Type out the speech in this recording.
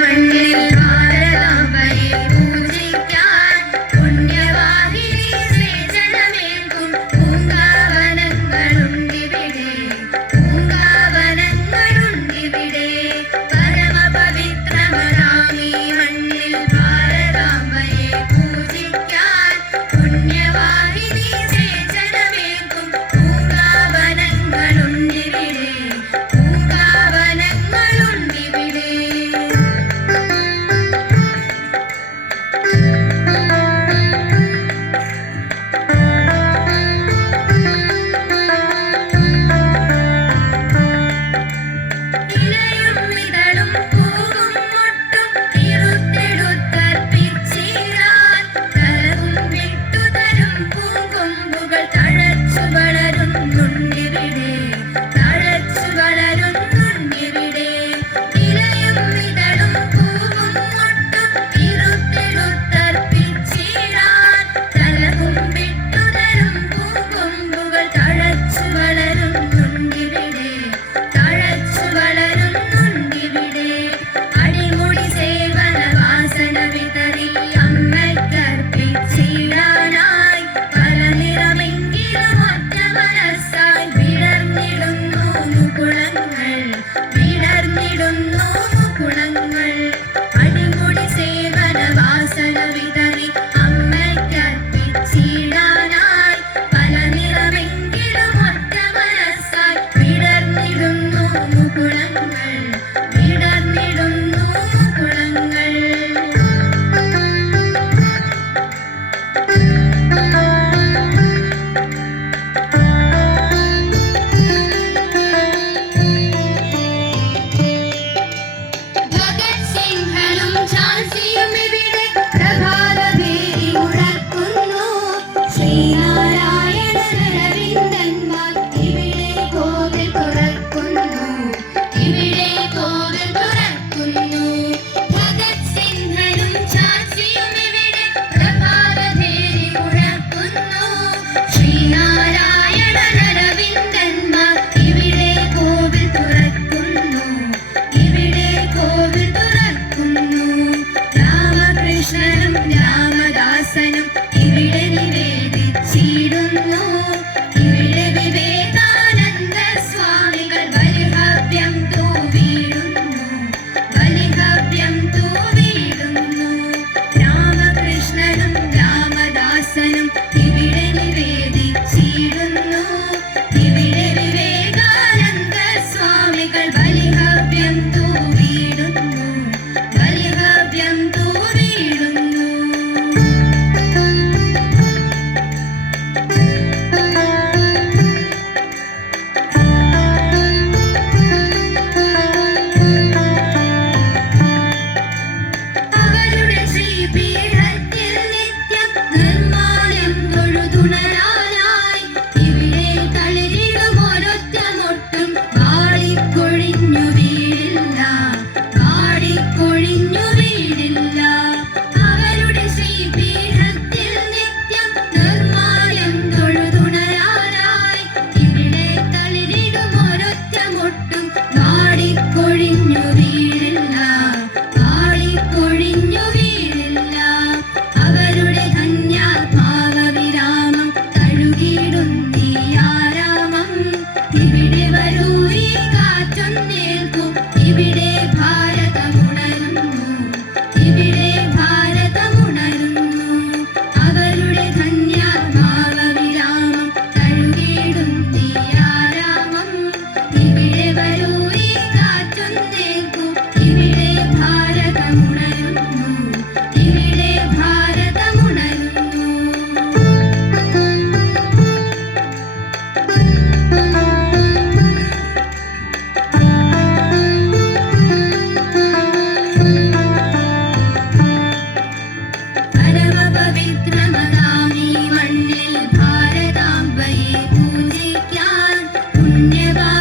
Spirit. nearby.